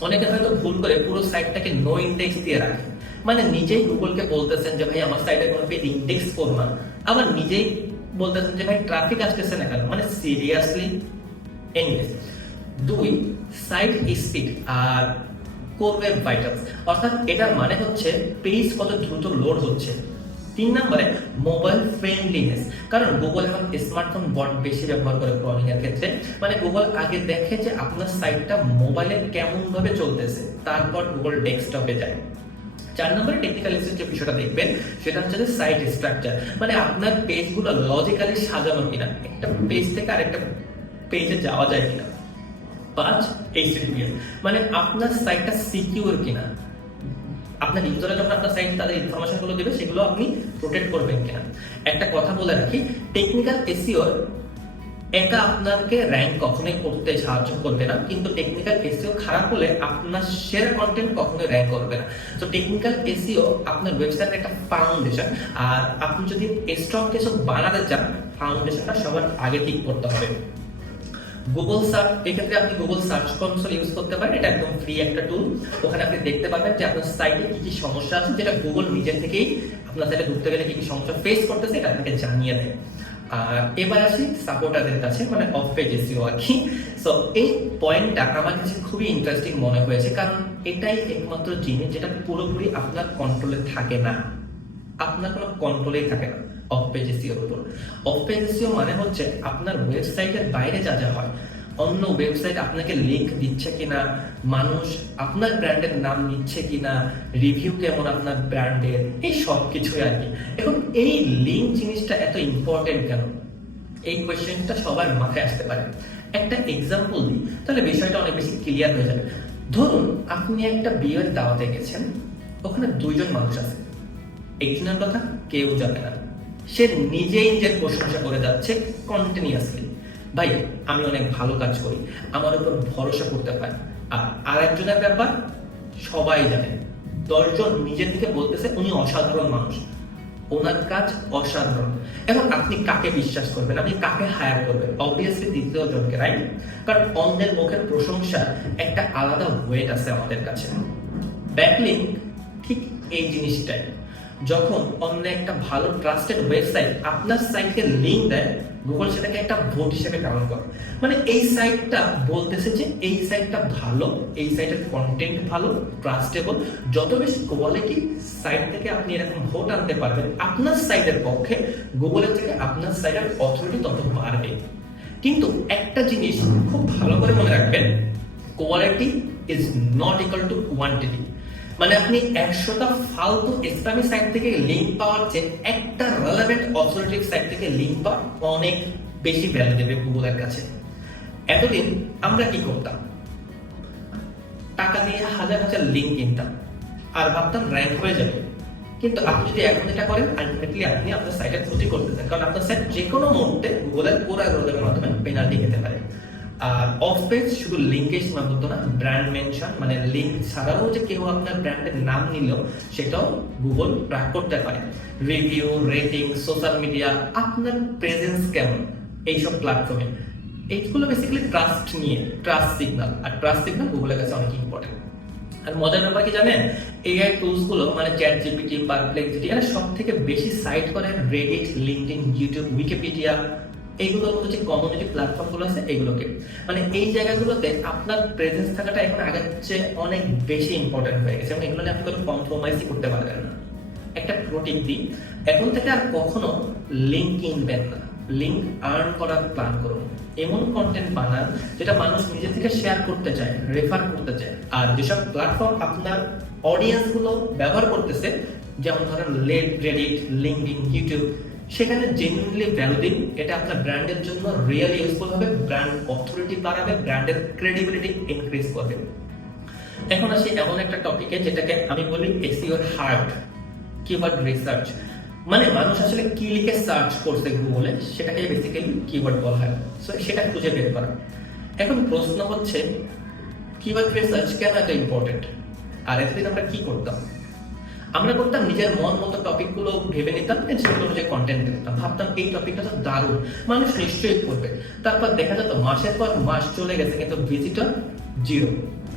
অনেকে হয়তো ভুল করে পুরো সাইটটাকে নো ইন্ডেক্স দিয়ে রাখে, মানে নিজেই গুগলকে বলতেছেন যে ভাই আমার সাইটে কোনো পেজ ইন্ডেক্স করো না, আবার নিজেই বলতেছেন যে ভাই ট্রাফিক আসতেছে না কেন, মানে সিরিয়াসলি। এনিওয়ে, দুই, সাইট স্পিড আর কোর ওয়েব ভাইটালস, অর্থাৎ এটার মানে হচ্ছে পেজ কত দ্রুত লোড হচ্ছে। তিন নম্বরে মোবাইল ফ্রেন্ডলিনেস, কারণ গুগল এখন স্মার্টফোন বট বেশি ব্যবহার করে ক্রলিং এর ক্ষেত্রে, মানে গুগল আগে দেখে যে আপনার সাইটটা মোবাইলে কেমন ভাবে চলতেছে, তারপর গুগল ডেস্কটপে যায়। চার নম্বরে টেকনিক্যাল যে বিষয়টা দেখবেন সেটা হচ্ছে যে সাইট স্ট্রাকচার, মানে আপনার পেজগুলো লজিক্যালি সাজানো কিনা, একটা পেজ থেকে আরেকটা পেজে যাওয়া যায় কিনা। পাঁচ, HTTPS, মানে আপনার সাইটটা সিকিউর কিনা, আপনার ইউজাররা যখন আপনার সাইট তাদের ইনফরমেশন গুলো দেবে সেগুলো আপনি প্রোটেক্ট করবেন কিনা। একটা কথা বলে রাখি, টেকনিক্যাল এসইও একা আপনাকে র্যাঙ্ক কখনোই করতে সাহায্য করবে না, কিন্তু টেকনিক্যাল এসইও খারাপ হলে আপনার শেয়ার কন্টেন্ট কখনোই র্যাঙ্ক করবে না। তো টেকনিক্যাল এসইও আপনার ওয়েবসাইটের একটা ফাউন্ডেশন, আর আপনি যদি স্ট্রং কিছু বানাতে চান ফাউন্ডেশনটা সবার আগে ঠিক করতে হবে। গুগল সার্চ, এক্ষেত্রে আপনি গুগল সার্চ কনসোল ইউজ করতে পারেন, এটা একদম ফ্রি একটা টুল। ওখানে আপনি দেখতে পাবেন যে আপনার সাইটে কি কি সমস্যা আছে, যেটা গুগল নিজে থেকেই আপনার সাইটে ঢুকতে গেলে কি কি সমস্যা ফেস করতেছে এটা আপনাকে জানিয়ে দেয়। আর এবার আসি সাপোর্টারদের কাছে, মানে অফ পেজ এসইও আর কি। সো এই পয়েন্টটা আমার কাছে খুবই ইন্টারেস্টিং মনে হয়েছে, কারণ এটাই একমাত্র জিনিস যেটা পুরোপুরি আপনার কন্ট্রোলে থাকে না, আপনার কোনো কন্ট্রোলেই থাকে না অফ পেজ এসইওর উপর। অফ পেজ এসইও মানে হচ্ছে আপনার ওয়েবসাইটের বাইরে যা যা হয়, অন্য ওয়েবসাইট আপনাকে লিংক দিচ্ছে কিনা, মানুষ আপনার ব্র্যান্ডের নাম নিচ্ছে কিনা, রিভিউ কেমন আপনার ব্র্যান্ডের, এই সব কিছুই আর কি। এখন এই লিংক জিনিসটা এত ইম্পর্টেন্ট কেন, এই কোয়েশ্চেনটা সবার মাথায় আসতে পারে। একটা এক্সাম্পল দিই, তাহলে বিষয়টা অনেক বেশি ক্লিয়ার হয়ে যাবে। ধরুন আপনি একটা বিয়ের দাওয়াতে গেছেন, ওখানে দুইজন মানুষ আছে, একজনের কথা কেউ জানে না, সে নিজেই নিজের প্রশংসা করে যাচ্ছে কন্টিনিউয়াসলি, ভাই আমি অনেক ভালো কাজ করি, আমার উপর ভরসা করতে পারে। আর আরেকজনের ব্যাপার সবাই জানে, 10 জন নিজের দিকে বলতেছে উনি অসাধারণ মানুষ, ওনার কাজ অসাধারণ। এখন আপনি কাকে বিশ্বাস করবেন, আপনি কাকে হায়ার করবেন? অবভিয়াসলি দ্বিতীয় জনকে, রাইট? কারণ অন্যের মুখের প্রশংসা একটা আলাদা ওয়েট আছে আমাদের কাছে। ব্যাকলিংক ঠিক এই জিনিসটাই, যখন অন্য একটা ভালো ট্রাস্টেড ওয়েবসাইট আপনার সাইটকে লিংক দেয়, গুগল সেটাকে একটা ভোট হিসেবে কাউন্ট করে। মানে এই সাইটটা বলতেছে যে এই সাইটটা ভালো, এই সাইটের কন্টেন্ট ভালো, ট্রাস্টেবল। যত বেশি কোয়ালিটি সাইট থেকে আপনি এরকম ভোট আনতে পারবেন আপনার সাইটের পক্ষে, গুগলের থেকে আপনার সাইটের অথরিটি তত বাড়বে। কিন্তু একটা জিনিস খুব ভালো করে মনে রাখবেন, quality is not equal to quantity. মানে আপনি 100টা ফালতু স্প্যামি সাইট থেকে লিংক পাওয়ার চেয়ে একটা রেলেভেন্ট অথরিটেটিভ সাইট থেকে লিংক পাওয়া অনেক বেশি ভ্যালু দেবে গুগলের কাছে। এতদিন আমরা কি করতাম, টাকা দিয়ে হাজার হাজার লিংক কিনতাম আর ভাবতাম র্যাঙ্ক হয়ে যাবে। কিন্তু আপনি যদি এখন এটা করেন, আলটিমেটলি আপনি আপনার সাইটের ক্ষতি করতেছেন, কারণ আপনার সাইট যে কোনো মুহূর্তে গুগলের পুরো অ্যালগরিদমের মাধ্যমে পেনাল্টি খেতে পারে। আর অফ পেজ শুধু লিংকে সীমাবদ্ধ না, ব্র্যান্ড মেনশন, মানে লিংক ছাড়াও যে কেউ আপনার ব্র্যান্ডের নাম নিল সেটাও গুগল ট্র্যাক করতে পারে। রিভিউ, রেটিং, সোশ্যাল মিডিয়া, আপনার প্রেজেন্স কেমন এইসব প্ল্যাটফর্মে, এইগুলো বেসিক্যালি ট্রাস্ট নিয়ে, ট্রাস্ট সিগন্যাল। আর ট্রাস্ট সিগন্যাল গুগলের কাছে অনেক ইম্পর্টেন্ট। আর মজার ব্যাপার কি জানেন, এআই টুলস গুলো মানে চ্যাট জিপিটি, পারপ্লেক্সিটি, এরা সব থেকে বেশি সাইট করে রেডিট, লিঙ্কডইন, ইউটিউব, উইকিপিডিয়া, এইগুলোর মতো যে কমিউনিটি প্ল্যাটফর্ম গুলো আছে এগুলোকে, মানে এই জায়গাগুলোতে আপনার প্রেজেন্স থাকাটা এখন আগের চেয়ে অনেক বেশি ইম্পর্টেন্ট হয়ে গেছে এবং এগুলো নিয়ে আপনি কোনো কম্প্রোমাইজই করতে পারবেন না। একটা প্রোটিন দিই, এখন থেকে আর কখনো লিঙ্ক কিনবেন না, লিঙ্ক আর্ন করার প্ল্যান করুন। এমন কন্টেন্ট বানান যেটা মানুষ নিজে থেকে শেয়ার করতে চায়, রেফার করতে চায়। আর যেসব প্ল্যাটফর্ম আপনার অডিয়েন্স গুলো ব্যবহার করতেছে, যেমন ধরেন রেডিট, লিঙ্কডইন, ইউটিউব, সেখানে জেনুইনলি ভ্যালু দিন। এটা আপনার ব্র্যান্ডের জন্য রিয়েলি ইউজফুল হবে, ব্র্যান্ড অথরিটি বাড়াবে, ব্র্যান্ডের ক্রেডিবিলিটি ইনক্রিজ করবে। এখন আসি এমন একটা টপিকে যেটাকে আমি বলি এসইওর হার্ট, কিওয়ার্ড রিসার্চ। মানে মানুষ আসলে কি লিখে সার্চ করছে গুগলে সেটাকে বেসিক্যালি কিওয়ার্ড বলা হয়, সো সেটা খুঁজে বের করা। এখন প্রশ্ন হচ্ছে কিওয়ার্ড রিসার্চ কেন এত ইম্পর্টেন্ট? আর এতদিন আমরা কি করতাম? আমরা করতাম নিজের মন মতো টপিক গুলো ভেবে নিতাম, সেগুলো অনুযায়ী কন্টেন্ট দিতাম, ভাবতাম এই টপিকটা তো দারুণ, মানুষ নিশ্চয়ই পড়বে। তারপর দেখা যেত মাসের পর মাস চলে গেছে কিন্তু ভিজিটর জিরো।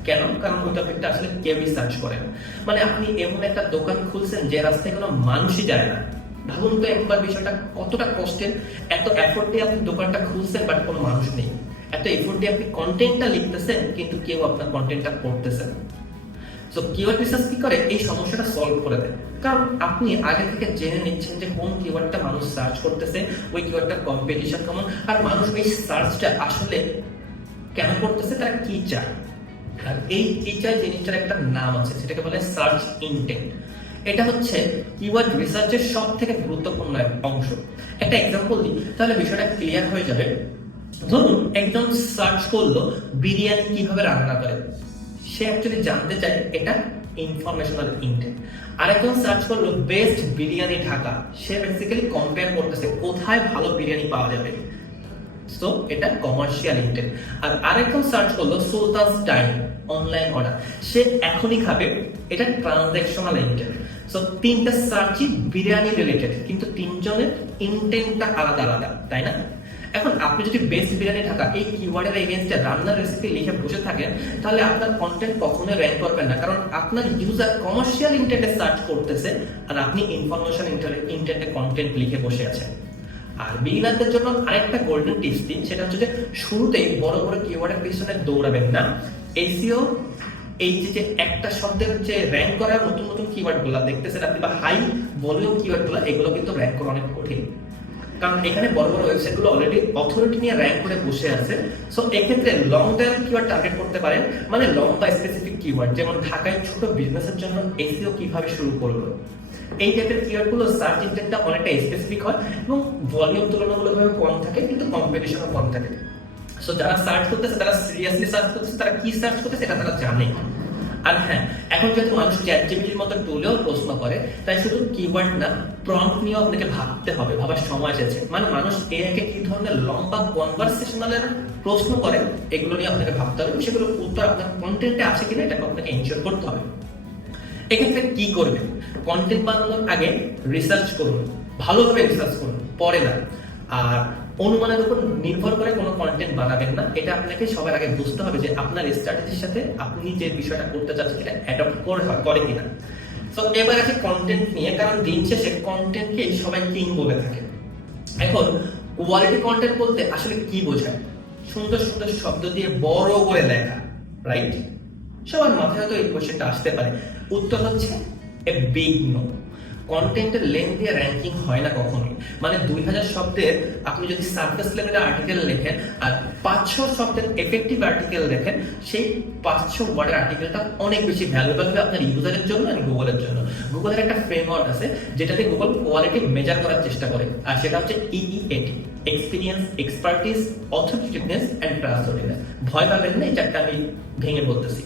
কেন? কারণ ওই টপিকটা আসলে কেউই সার্চ করে না। মানে আপনি এমন একটা দোকান খুলছেন যে রাস্তায় কোনো মানুষই যায় না। ভাবুন তো একবার বিষয়টা কতটা কষ্টের, এত এফোর্ট দিয়ে আপনি দোকানটা খুলছেন বাট কোনো মানুষ নেই। এত এফোর্ট দিয়ে আপনি কন্টেন্টটা লিখতেছেন কিন্তু কেউ আপনার কন্টেন্টটা পড়তেছে না। সো কিওয়ার্ড রিসার্চ কি করে, এই সমস্যাটা সলভ করে দেয়। কারণ আপনি আগে থেকে জেনে নিচ্ছেন যে কোন কিওয়ার্ডটা মানুষ সার্চ করতেছে, ওই কিওয়ার্ডটার কম্পিটিশন কেমন, আর মানুষ এই সার্চটা আসলে কেন করতেছে, তারা কি চায়। আর এই কি চায় জিনিসটার একটা নাম আছে, সেটাকে বলে সার্চ ইনটেন্ট। এটা হচ্ছে কিওয়ার্ড রিসার্চের সব থেকে গুরুত্বপূর্ণ অংশ। একটা এক্সাম্পল দিই, তাহলে বিষয়টা ক্লিয়ার হয়ে যাবে। ধরুন একজন সার্চ করলো বিরিয়ানি কিভাবে রান্না করে, সে অ্যাকচুয়ালি জানতে চায় এটা ইনফরমেশনাল ইনটেন্ট। আরেকজন সার্চ করলো বেস্ট বিরিয়ানি ঢাকা, সে বেসিক্যালি কম্পেয়ার করতেছে কোথায় ভালো বিরিয়ানি পাওয়া যাবে, সো এটা কমার্শিয়াল ইনটেন্ট। আর আরেকজন সার্চ করলো সুলতানস ডাইন অনলাইন অর্ডার, সে এখনই খাবে, এটা ট্রানজ্যাকশনাল ইনটেন্ট। সো তিনটা সার্চই বিরিয়ানি রিলেটেড, কিন্তু তিনজনের ইনটেন্টটা আলাদা আলাদা, তাই না? এখন আপনি যদি বেস্ট বিরিয়ানি ঢাকা এই কিওয়ার্ডের এগেইনস্টে রান্নার রেসিপি লিখে বসে থাকেন, তাহলে আপনার কন্টেন্ট কখনোই র‍্যাঙ্ক করবে না, কারণ আপনার ইউজার কমার্শিয়াল ইনটেন্টে সার্চ করতেছে আর আপনি ইনফরমেশন ইনটেন্টে কন্টেন্ট লিখে বসে আছেন। আর বিগিনারদের জন্য আরেকটা গোল্ডেন টিপস দিন, সেটা হচ্ছে যে শুরুতেই বড় বড় কিওয়ার্ডের পিছনে দৌড়াবেন না। এসইও এই যে একটা শব্দের যে র‍্যাঙ্ক করার নতুন নতুন কিওয়ার্ডগুলো দেখতেছেন আপনি, বা হাই ভলিউম কিওয়ার্ডগুলো, এগুলো কিন্তু র‍্যাঙ্ক করা অনেক কঠিন, কারণ এখানে বড় বড় ওয়েবসাইটগুলো অলরেডি অথরিটি নিয়ে র‍্যাঙ্ক করে বসে আছে। সো এক্ষেত্রে লং টাইম কিওয়ার্ড টার্গেট করতে পারেন, মানে লং বা স্পেসিফিক কিওয়ার্ড, যেমন ঢাকায় ছোট বিজনেসের জন্য এসইও কিভাবে শুরু করব। এই টাইপের কিওয়ার্ডগুলো সার্চ ইনটেন্টটা অনেকটা স্পেসিফিক হয় এবং ভলিউম তুলনামূলকভাবে কম থাকে, কিন্তু কম্পিটিশনও কম থাকে। সো যারা সার্চ করতেছে তারা সিরিয়াসলি সার্চ করতেছে, তারা কি সার্চ করতেছে এটা তারা জানে। আর হ্যাঁ, এখন যেহেতু মানুষ চ্যাটজিপিটির মতো টুলেও প্রশ্ন করে, তাই শুধু কিওয়ার্ড না, প্রম্পট নিয়েও আপনাকে ভাবতে হবে, ভাবার সময় এসেছে। মানে মানুষ এআইকে কি ধরনের লম্বা কনভারসেশনাল প্রশ্ন করে, এগুলো নিয়ে আপনাকে ভাবতে হবে, সেগুলোর উত্তর আপনার কন্টেন্টে আছে কিনা এটাকে আপনাকে এনশিওর করতে হবে। এক্ষেত্রে কি করবেন, কন্টেন্ট বানানোর আগে রিসার্চ করুন, ভালোভাবে রিসার্চ করুন, পরে না। আর অনুমানের উপর নির্ভর করে কোনো কন্টেন্ট বানাবেন না, এটা আপনাকে সবার আগে বুঝতে হবে যে আপনার স্ট্র্যাটেজির সাথে আপনি যে বিষয়টা করতে চাচ্ছেন সেটা অ্যাডপ্ট করে কিনা। সো এবার আছে কন্টেন্ট নিয়ে, কারণ দিন শেষে কন্টেন্টকে সবাই কিং বলে থাকে। এখন কোয়ালিটি কন্টেন্ট বলতে আসলে কি বোঝায়? সুন্দর সুন্দর শব্দ দিয়ে বড় করে লেখা, রাইট? সবার মাথায় হয়তো এই কোশ্চেনটা আসতে পারে, উত্তর হচ্ছে এ বিগ নো। কন্টেন্টের লেন্থ দিয়ে র‍্যাঙ্কিং হয় না কখনোই। মানে 2000 শব্দের আপনি যদি সারফেস লেভেলের আর্টিকেল লেখেন আর 500 শব্দের এফেক্টিভ আর্টিকেল লেখেন, সেই 500 ওয়ার্ডের আর্টিকেলটা অনেক বেশি ভ্যালুয়েবল হবে আপনার ইউজারের জন্য আর গুগলের জন্য। গুগলের একটা ফ্রেমওয়ার্ক আছে যেটাতে গুগল কোয়ালিটি মেজার করার চেষ্টা করে, আর সেটা হচ্ছে EEAT, এক্সপিরিয়েন্স, এক্সপার্টিস, অথেন্টিকনেস এন্ড ট্রাস্টওয়ার্দিনেস। ভয় পাবেন না, এই চারটা আমি ভেঙে বলতেছি।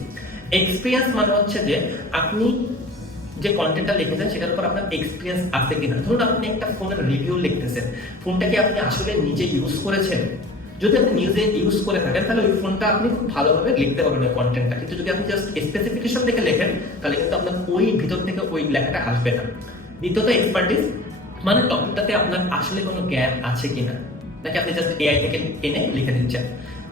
এক্সপিরিয়েন্স মানে হচ্ছে যে আপনি যে কন্টেন্টটা লিখেছেন সেটার উপর আপনার এক্সপিরিয়েন্স আছে কিনা। ধরুন আপনি একটা ফোনের রিভিউ লিখতেছেন, ফোনটাকে আপনি আসলে নিজে ইউজ করেছেন। যদি আপনি নিজে ইউজ করে থাকেন তাহলে ওই ফোনটা আপনি খুব ভালোভাবে লিখতে পারবেন ওই কন্টেন্টটা, কিন্তু যদি আপনি জাস্ট স্পেসিফিকেশন দেখে লেখেন তাহলে কিন্তু আপনার ওই ভিতর থেকে ওই লেখাটা আসবে না। দ্বিতীয়ত এক্সপার্টিস, মানে টপিকটাতে আপনার আসলে কোনো জ্ঞান আছে কিনা, নাকি আপনি জাস্ট এআই থেকে এনে লিখে দিচ্ছেন।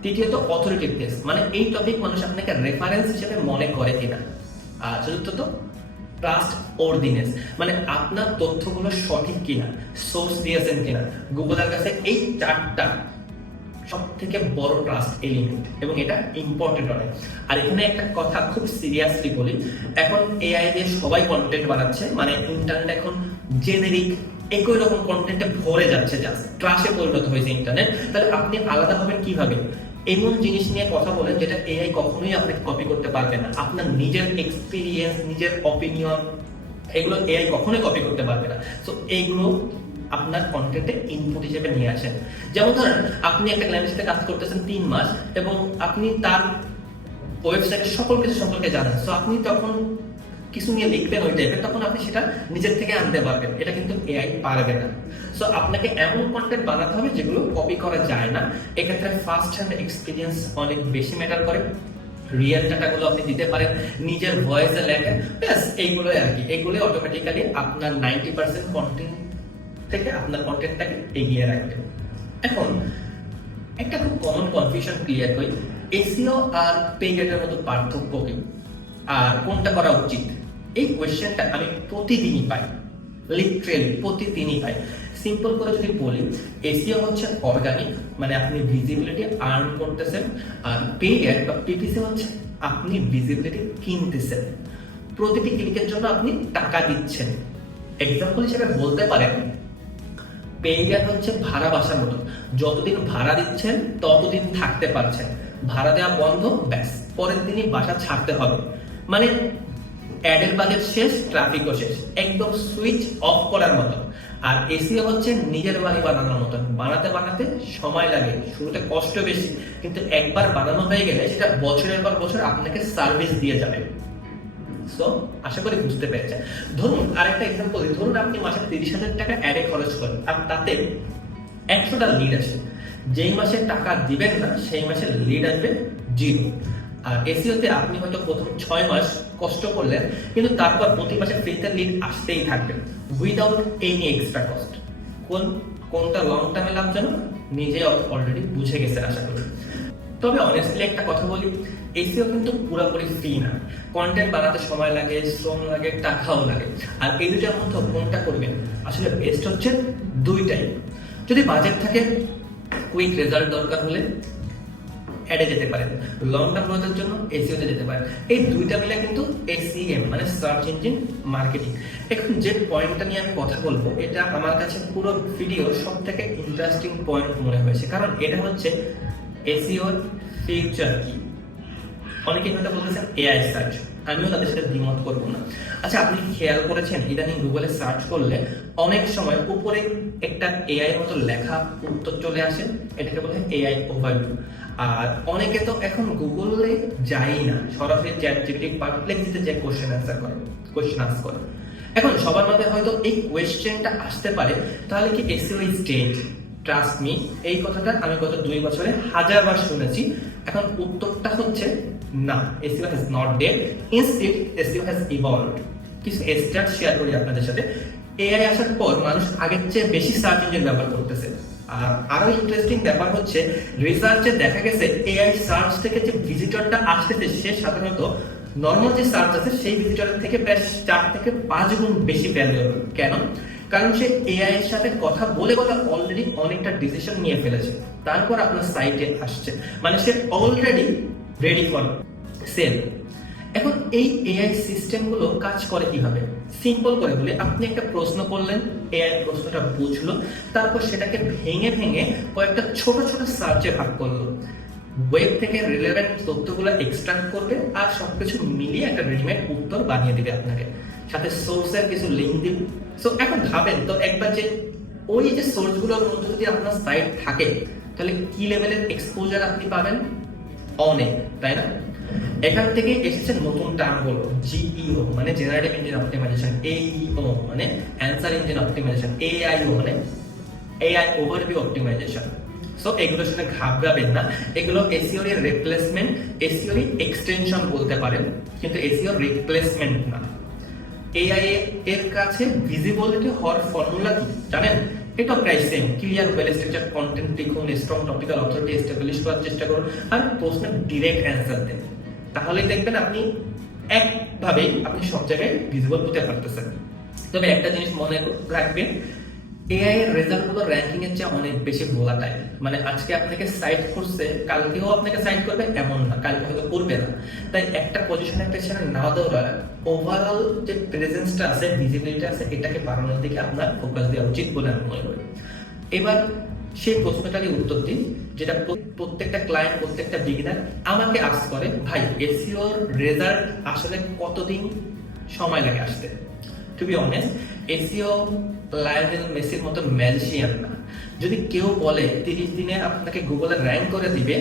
তৃতীয়ত অথরিটিভনেস, মানে এই টপিক মানুষ আপনাকে রেফারেন্স হিসেবে মনে করে কিনা। আর চতুর্থত ট্রাস্টওয়ার্দিনেস, মানে আপনার তথ্যগুলো সঠিক কিনা, সোর্স দিয়েছেন কিনা। গুগলের কাছে এই চারটা সব থেকে বড় ট্রাস্ট এলিমেন্ট এবং এটা ইম্পর্টেন্ট অনেক। আর এখানে একটা কথা খুব সিরিয়াসলি বলি, এখন এআই দিয়ে সবাই কন্টেন্ট বানাচ্ছে, মানে ইন্টারনেট এখন জেনেরিক একই রকম কন্টেন্টে ভরে যাচ্ছে, জাস্ট ট্রাশে পরিণত হয়েছে ইন্টারনেট। তাহলে আপনি আলাদা হবেন কিভাবে? এমন জিনিস নিয়ে কথা বলেন যেটা এআই কখনোই আপনাকে কপি করতে পারবে না। আপনার নিজের এক্সপিরিয়েন্স, নিজের অপিনিয়ন, এগুলো এআই কখনোই কপি করতে পারবে না। সো এইগুলো আপনার কন্টেন্টে ইনপুট হিসেবে নিয়ে আসেন। যেমন ধরেন আপনি একটা ক্লায়েন্টের সাথে কাজ করতেছেন 3 মাস এবং আপনি তার ওয়েবসাইটের সকল কিছু সম্পর্কে জানেন। সো আপনি তখন কিছু নিয়ে লিখবেন ওই টাইপের, তখন আপনি সেটা নিজের থেকে আনতে পারবেন, এটা কিন্তু এআই পারবে না। সো আপনাকে এমন কন্টেন্ট বানাতে হবে যেগুলো কপি করা যায় না। এক্ষেত্রে ফার্স্ট হ্যান্ড এক্সপিরিয়েন্স অনেক বেশি ম্যাটার করে। রিয়েল ডাটাগুলো আপনি দিতে পারেন, নিজের ভয়েসে লেখেন, ব্যাস এইগুলোই আর কি। এগুলো অটোমেটিক্যালি আপনার 90% কন্টেন্ট থেকে আপনার কন্টেন্টটাকে এগিয়ে রাখবে। এখন একটা খুব কমন কনফিউশন ক্লিয়ার করি, এসইও আর পেইড এর মধ্যে পার্থক্য কি আর কোনটা করা উচিত? এই কোয়েশ্চেনটা আমি প্রতিদিনই পাই। লিটারেলি প্রতিদিনই পাই। সিম্পল করে যদি বলি, এসইও হচ্ছে অর্গানিক, মানে আপনি ভিজিবিলিটি আর্ন করতেছেন, আর পেইড অ্যাড বা পিপিসি হচ্ছে আপনি ভিজিবিলিটি কিনতেছেন, প্রতিটি ক্লিকের জন্য আপনি টাকা দিচ্ছেন। এক্সাম্পল হিসেবে বলতে পারেন পেইড অ্যাড হচ্ছে ভাড়া বাসার মতো, যতদিন ভাড়া দিচ্ছেন ততদিন থাকতে পারছেন, ভাড়া দেওয়া বন্ধ, ব্যাস পরের দিনই বাসা ছাড়তে হবে। মানে অ্যাডের বাজেট শেষ, ট্রাফিকও শেষ, একদম সুইচ অফ করার মতো। আর এসিও হচ্ছে নিজের বাড়ি বানানোর মতো, বানাতে বানাতে সময় লাগে, শুরুতে কষ্ট বেশি, কিন্তু একবার বানানো হয়ে গেলে সেটা বছরের পর বছর আপনাকে সার্ভিস দিয়ে যাবে। সো আশা করি বুঝতে পেরেছেন। ধরুন আরেকটা এক্সাম্পল, ধরুন আপনি মাসে 30,000 টাকা অ্যাডে খরচ করেন, আর তাতে 100টা লিড আসে, যেই মাসে টাকা দিবেন না সেই মাসে লিড আসবে 0। আর এসইওতে আপনি হয়তো প্রথম 6 মাস কষ্ট করলেন, কিন্তু তারপর প্রতি মাসে ফ্রিতে লিড আসতেই থাকবে উইদাউট এনি এক্সট্রা কস্ট। কোনটা লং টার্মে লাভজনক নিজে অলরেডি বুঝে গেছেন আশা করি। তবে অনেস্টলি একটা কথা বলি, এসইও কিন্তু পুরোপুরি ফ্রি না, কন্টেন্ট বানাতে সময় লাগে, শ্রম লাগে, টাকাও লাগে। আর এই দুটার মধ্যে কোনটা করবেন, আসলে বেস্ট হচ্ছে দুইটাই। যদি বাজেট থাকে, কুইক রেজাল্ট দরকার হলে অ্যাডে যেতে পারেন, লং টার্ম গ্রোথের জন্য এসইওতে যেতে পারেন। এই দুইটা মিলে কিন্তু এসইএম মানে সার্চ ইঞ্জিন মার্কেটিং। এখন যে পয়েন্টটা নিয়ে আমি কথা বলবো, এটা আমার কাছে পুরো ভিডিও সব থেকে ইন্টারেস্টিং পয়েন্ট মনে হয়েছে, কারণ এটা হচ্ছে এসইওর ফিউচার কি। অনেকে হয়তো বলতেছেন এআই সার্চ, আমিও তাদের সাথে দ্বিমত করবো না। আচ্ছা, আপনি খেয়াল করেছেন ইদানিং গুগলে সার্চ করলে অনেক সময় উপরে একটা এআই মতো লেখা উত্তর চলে আসে, এটাকে বলে এআই ওভারভিউ। আর অনেকে তো এখন গুগলে যাই না, সরাসরি চ্যাটজিপিটি পারপ্লেক্সিতে যে কোশ্চেন আনসার করে। এখন সবার মধ্যে হয়তো এই কোয়েশ্চেনটা আসতে পারে, তাহলে কি SEO is dead? Trust me, এই কথাটা আমি গত 2 বছরে 1000 বার শুনেছি। এখন উত্তরটা হচ্ছে না, SEO has not dead, instead SEO has evolved. কিছু স্ট্যাট শেয়ার করি আপনাদের সাথে। এআই আসার পর মানুষ আগের চেয়ে বেশি সার্চ ইঞ্জিন ব্যবহার করতেছে। আর আরো ইন্টারেস্টিং ব্যাপার হচ্ছে, রিসার্চে দেখা গেছে এআই সার্চ থেকে যে ভিজিটরটা আসতেছে সে সাধারণত নর্মাল যে সার্চ আছে সেই ভিজিটরের থেকে প্রায় 4 থেকে 5 গুণ বেশি ভ্যালুয়েবল। কেন? কারণ সে এআই এর সাথে কথা বলে অলরেডি অনেকটা ডিসিশন নিয়ে ফেলেছে, তারপর আপনার সাইটে আসছে, মানে সে অলরেডি রেডি ফর সেল। এখন এই এআই সিস্টেম গুলো কাজ করে কিভাবে? সিম্পল করে বলে, আপনি একটা প্রশ্ন করলেন, এআই প্রশ্নটা বুঝলো, তারপর সেটাকে ভেঙে ভেঙে কয়েকটা ছোট ছোট সার্চে ভাগ করলো, ওয়েব থেকে রিলেভেন্ট তথ্যগুলো এক্সট্রাক্ট করবে আর সবকিছু মিলিয়ে একটা রেডিমেড উত্তর বানিয়ে দিবে আপনাকে, সাথে সোর্সের কিছু লিঙ্ক দিবে। সো এখন ভাবেন তো একবার, যে ওই যে সোর্সগুলোর মধ্যে যদি আপনার সাইট থাকে, তাহলে কি লেভেলের এক্সপোজার আপনি পাবেন? অনেক, তাই না? এখান থেকে এসেছে নতুন টার্ম হলো জিইও মানে জেনারেটিভ ইঞ্জিন অপটিমাইজেশন, এইও মানে অ্যানসার ইঞ্জিন অপটিমাইজেশন, এআইও মানে এআই ওভারভিউ অপটিমাইজেশন। সো এগুলোর সাথে ঘাবড়াবেন না, এগুলো এসইও এর রিপ্লেসমেন্ট, এসইও এর এক্সটেনশন বলতে পারেন, কিন্তু এসইও রিপ্লেসমেন্ট না। এআই এর কাছে ভিজিবিলিটি হওয়ার ফর্মুলা কি জানেন? এটা প্রায় same, clear well structure content লিখুন, স্ট্রং টপিক্যাল অথরিটি এস্টাবলিশ করার চেষ্টা করুন, আর প্রশ্নের ডিরেক্ট অ্যান্সার দেন, তাহলেই দেখবেন আপনি একভাবেই আপনি সব জায়গায় ভিজিবল হতে পারতেছেন। তবে একটা জিনিস মনে রাখবেন, এআই এর রেজাল্ট গুলো র্যাঙ্কিং এর চেয়ে অনেক বেশি ভোলাটাইল। মানে আজকে আপনাকে সাইট করছে, কালকেও আপনাকে সাইট করবে এমন না, কালকে হয়তো করবে না। তাই একটা পজিশনে একটা সেখানে না দেওয়া, ওভারঅল যে প্রেজেন্সটা আছে, ভিজিবিলিটি আছে, এটাকে বাড়ানোর দিকে আপনার ফোকাস দেওয়া উচিত বলে আমি মনে করি। এবার সেই প্রশ্নটারই উত্তর দিন, যেটা প্রত্যেকটা ক্লায়েন্ট, প্রত্যেকটা বিগিনার আমাকে আস্ক করে, ভাই এসইও রেজাল্ট আসলে কতদিন সময় লাগে আসতে? To be honest, SEO Lionel মেসির মতো ম্যাজিশিয়ান না। যদি কেউ বলে 30 দিনে আপনাকে গুগলে র্যাঙ্ক করে দিবে,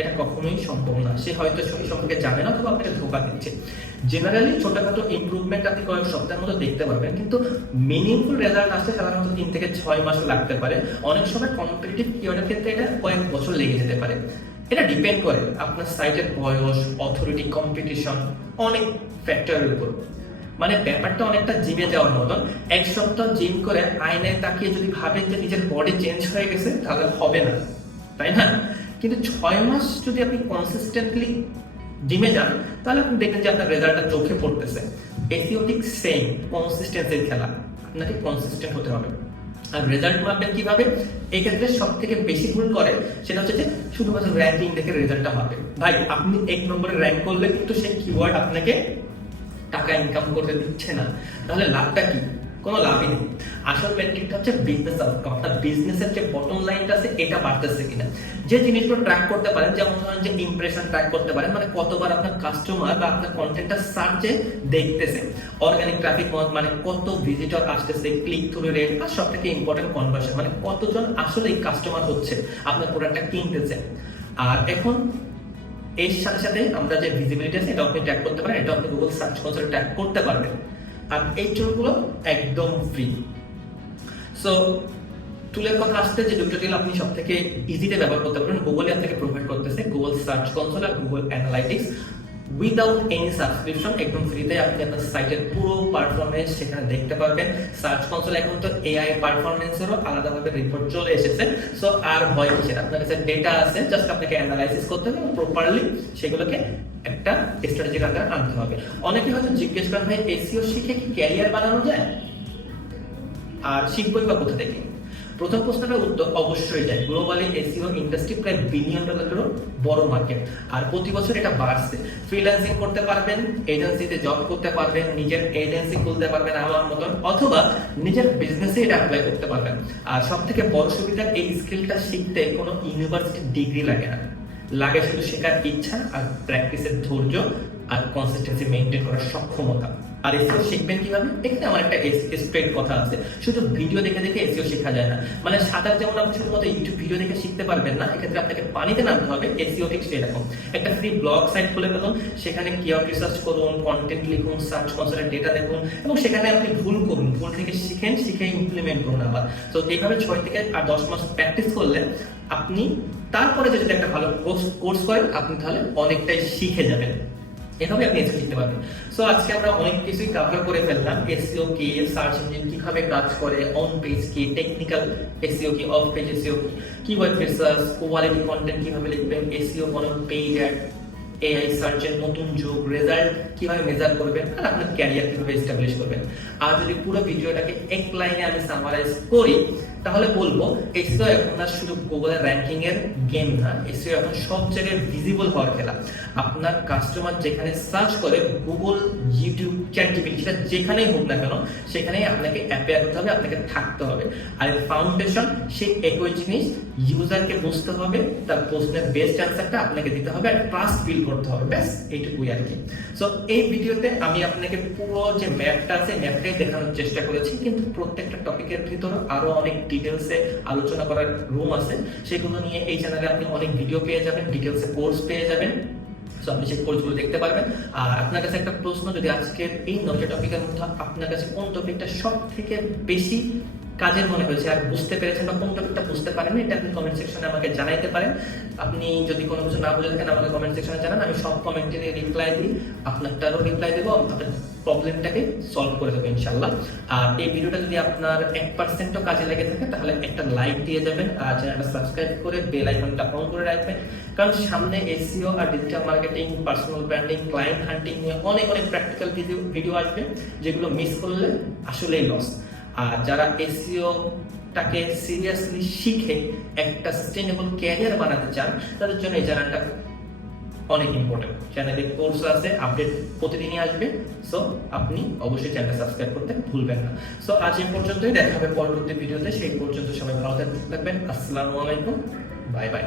এটা কখনোই সম্ভব না। সে হয়তো সেই সম্পর্কে জানে না, তবে আপনাকে ধোকা দিচ্ছে। জেনারেলি ছোটখাটো ইমপ্রুভমেন্ট আপনি কয়েক সপ্তাহের মধ্যে দেখতে পারবেন, কিন্তু মিনিংফুল রেজাল্ট আসতে সাধারণত 3 থেকে 6 মাসও লাগতে পারে। অনেক সময় কম্পিটিটিভ কিওয়ার্ডের ক্ষেত্রে এটা কয়েক বছর লেগে যেতে পারে। এটা ডিপেন্ড করে আপনার সাইটের বয়স, অথরিটি, কম্পিটিশন, অনেক ফ্যাক্টরের উপর। মানে ব্যাপারটা অনেকটা জিমে যাওয়ার মতন। 1 সপ্তাহ জিম করে আয়নায় তাকিয়ে যদি ভাবেন যে নিজের বডি চেঞ্জ হয়ে গেছে, তাহলে হবে না, তাই না? কিন্তু 6 মাস যদি আপনি কনসিস্টেন্টলি জিমে যান, তাহলে আপনি দেখবেন যে আপনার রেজাল্টটা চোখে পড়তেছে। এসইও ঠিক সেম কনসিস্টেন্সির খেলা। আপনাকে কনসিস্টেন্ট হতে হবে। আর রেজাল্ট মাপবেন কিভাবে? এই ক্ষেত্রে সব থেকে বেশি ভুল করে সেটা হচ্ছে যে শুধুমাত্র র্যাঙ্কিং দেখে রেজাল্টটা মাপে। ভাই, আপনি 1 নম্বরে র্যাঙ্ক করলে কিন্তু সেই কিওয়ার্ড আপনাকে টাকা ইনকাম করতে দিচ্ছে না, তাহলে লাভটা কি? কোনো লাভই নেই। আসল মেট্রিকটা হচ্ছে বিজনেস আউটকাম, আপনার বিজনেসের যে বটম লাইনটা আছে এটা বাড়তেছে কিনা। যে জিনিসগুলো ট্র্যাক করতে পারেন, যেমন ধরেন যে ইমপ্রেশন ট্র্যাক করতে পারেন, মানে কতবার আপনার কাস্টমার বা আপনার কন্টেন্টটা সার্চে দেখতেছে, অর্গানিক ট্রাফিক মানে কত ভিজিটর আসতেছে, ক্লিক থ্রু রেট, আর সব থেকে ইম্পর্টেন্ট কনভার্সন, মানে কতজন আসলে এই কাস্টমার হচ্ছে আপনার প্রোডাক্টটা কিনতেছে। আর এখন এর সাথে সাথে আমরা যে ভিজিবিলিটি আছে এটা আপনি ট্র্যাক করতে পারেন, এটা আপনি গুগল সার্চ কনসোলে ট্র্যাক করতে পারবেন। আর এই টুলগুলো একদম ফ্রি। সো টুলের কথা আসতে, যে দুটো টুল আপনি সব থেকে ইজিতে ব্যবহার করতে পারবেন, গুগল এর থেকে প্রোভাইড করতেছে গুগল সার্চ কনসোল আর Google Analytics, without any subscription, একদম ফ্রিতে আপনি আপনার সাইটের পুরো পারফরমেন্স সেখানে দেখতে পারবেন। সার্চ কনসোল এখন তো এআই পারফরমেন্সেরও আলাদাভাবে রিপোর্ট চলে এসেছে। সো আর ভয় কিসের? আপনার কাছে ডেটা আছে, জাস্ট আপনাকে অ্যানালাইসিস করতে হবে এবং প্রপারলি সেগুলোকে একটা স্ট্র্যাটেজিক আকারে আনতে হবে। অনেকে হয়তো জিজ্ঞেস করেন, ভাই এসইও শিখে কি ক্যারিয়ার বানানো যায়? আর শিখবই বা কোথা থেকে? প্রথম প্রশ্নের উত্তর অবশ্যই যায়। গ্লোবালি এসইও ইন্ডাস্ট্রি প্রায় $1 বিলিয়ন বড় মার্কেট, আর প্রতি বছর এটা বাড়ছে। ফ্রিল্যান্সিং করতে পারবেন, এজেন্সিতে জব করতে পারবেন, নিজের এজেন্সি খুলতে পারবেন আমার মতন, অথবা নিজের বিজনেসে এটা অ্যাপ্লাই করতে পারবেন। আর সব থেকে বড় সুবিধা, এই স্কিলটা শিখতে কোনো ইউনিভার্সিটি ডিগ্রি লাগে না, লাগে শুধু শেখার ইচ্ছা আর প্র্যাকটিসের ধৈর্য আর কনসিস্টেন্সি মেইনটেইন করার সক্ষমতা। আর এসইও শিখবেন কিভাবে? এখানে আমার একটা স্ট্রেট কথা আছে, শুধু ভিডিও দেখে দেখে এসইও শেখা যায় না। মানে সাঁতার যেমন আপনি শুধুমাত্র ইউটিউব ভিডিও দেখে শিখতে পারবেন না, এক্ষেত্রে আপনাকে পানিতে নামতে হবে। এসইও ঠিক সেরকম। একটা ফ্রি ব্লগ সাইট খুলে ফেলুন, সেখানে কিওয়ার্ড রিসার্চ করুন, কন্টেন্ট লিখুন, সার্চ কনসোলের ডেটা দেখুন, এবং সেখানে আপনি ভুল করুন, ভুল থেকে শিখেন, শিখে ইমপ্লিমেন্ট করুন আবার। তো এইভাবে 6 থেকে 10 মাস প্র্যাকটিস করলে আপনি তারপরে যদি একটা ভালো কোর্স করেন, আপনি তাহলে অনেকটাই শিখে যাবেন। এভাবে আপনি এসইও শিখতে পারবেন। সো আজকে আমরা অনেক কিছুই কভার করে ফেললাম। এসইও কি, সার্চ ইঞ্জিন কিভাবে কাজ করে, অন পেজ কি, টেকনিক্যাল এসইও কি, অফ পেজ এসইও কি, কিওয়ার্ড রিসার্চ, কোয়ালিটি কন্টেন্ট কিভাবে লিখবেন, এসইও বনাম পেইড অ্যাড, এআই সার্চের নতুন যুগ, রেজাল্ট কিভাবে মেজার করবেন, আর আপনার ক্যারিয়ার কিভাবে এস্টাবলিশ করবেন। আর যদি পুরো ভিডিওটাকে এক লাইনে আমি সামারাইজ করি, তাহলে বলবো এসইও এখন আর শুধু গুগলের র্যাঙ্কিং এর গেম না, এসইও এখন সব জায়গায় ভিজিবল হওয়ার খেলা। আপনার কাস্টমার যেখানে সার্চ করে, গুগল, ইউটিউব, চ্যাটজিপিটি, সেটা যেখানেই হোক না কেন, সেখানেই আপনাকে অ্যাপিয়ার করতে হবে, আপনাকে থাকতে হবে। আর ফাউন্ডেশন সেই একই জিনিস, ইউজারকে বুঝতে হবে, তার প্রশ্নের বেস্ট অ্যান্সারটা আপনাকে দিতে হবে, আর ট্রাস্ট বিল্ড করতে হবে, ব্যাস এইটুকুই আর কি। সো এই ভিডিওতে আমি আপনাকে পুরো যে ম্যাপটা আছে, ম্যাপটাই দেখানোর চেষ্টা করেছি, কিন্তু প্রত্যেকটা টপিকের ভিতরে আরো অনেক ডিটেলসে আলোচনা করার রুম আছে, সেগুলো নিয়ে এই চ্যানেলে আপনি অনেক ভিডিও পেয়ে যাবেন, ডিটেলসে কোর্স পেয়ে যাবেন। সো আপনি সেই কোর্সগুলো দেখতে পারবেন। আর আপনার কাছে একটা প্রশ্ন, যদি আজকের এই 9টা টপিকের মধ্যে আপনার কাছে কোন টপিকটা সব থেকে বেশি কাজের মনে হয়েছে আর বুঝতে পেরেছেন, বা কোন টপিকটা বুঝতে পারেননি, এটা আপনি কমেন্ট সেকশনে আমাকে জানাইতে পারেন। আপনি যদি কোনো কিছু না বুঝে থাকেন, আমাকে কমেন্ট সেকশনে জানান, আমি সব কমেন্টে রিপ্লাই দিই, আপনারটারও রিপ্লাই দেবো, আপনার প্রবলেমটাকে সলভ করে দেবো ইনশাল্লাহ। আর এই ভিডিওটা যদি আপনার 1%ও কাজে লেগে থাকে, তাহলে একটা লাইক দিয়ে যাবেন, আর চ্যানেলটা সাবস্ক্রাইব করে বেল আইকনটা অন করে রাখবেন, কারণ সামনে এসইও আর digital marketing, personal branding, client hunting নিয়ে অনেক অনেক প্র্যাকটিক্যাল ভিডিও আসবে, যেগুলো মিস করলে আসলেই লস। আর যারা এসইও টাকে সিরিয়াসলি শিখে একটা সাস্টেইনেবল ক্যারিয়ার বানাতে চান, তাদের জন্য এই চ্যানেলটা অনেক ইম্পর্টেন্ট। চ্যানেলে কোর্স আছে, আপডেট প্রতিদিনই আসবে। সো আপনি অবশ্যই চ্যানেলটা সাবস্ক্রাইব করতে ভুলবেন না। সো আজ এই পর্যন্তই, দেখা হবে পরবর্তী ভিডিওতে। সেই পর্যন্ত সবাই ভালো থাকবেন। আসসালামু আলাইকুম, বাই বাই।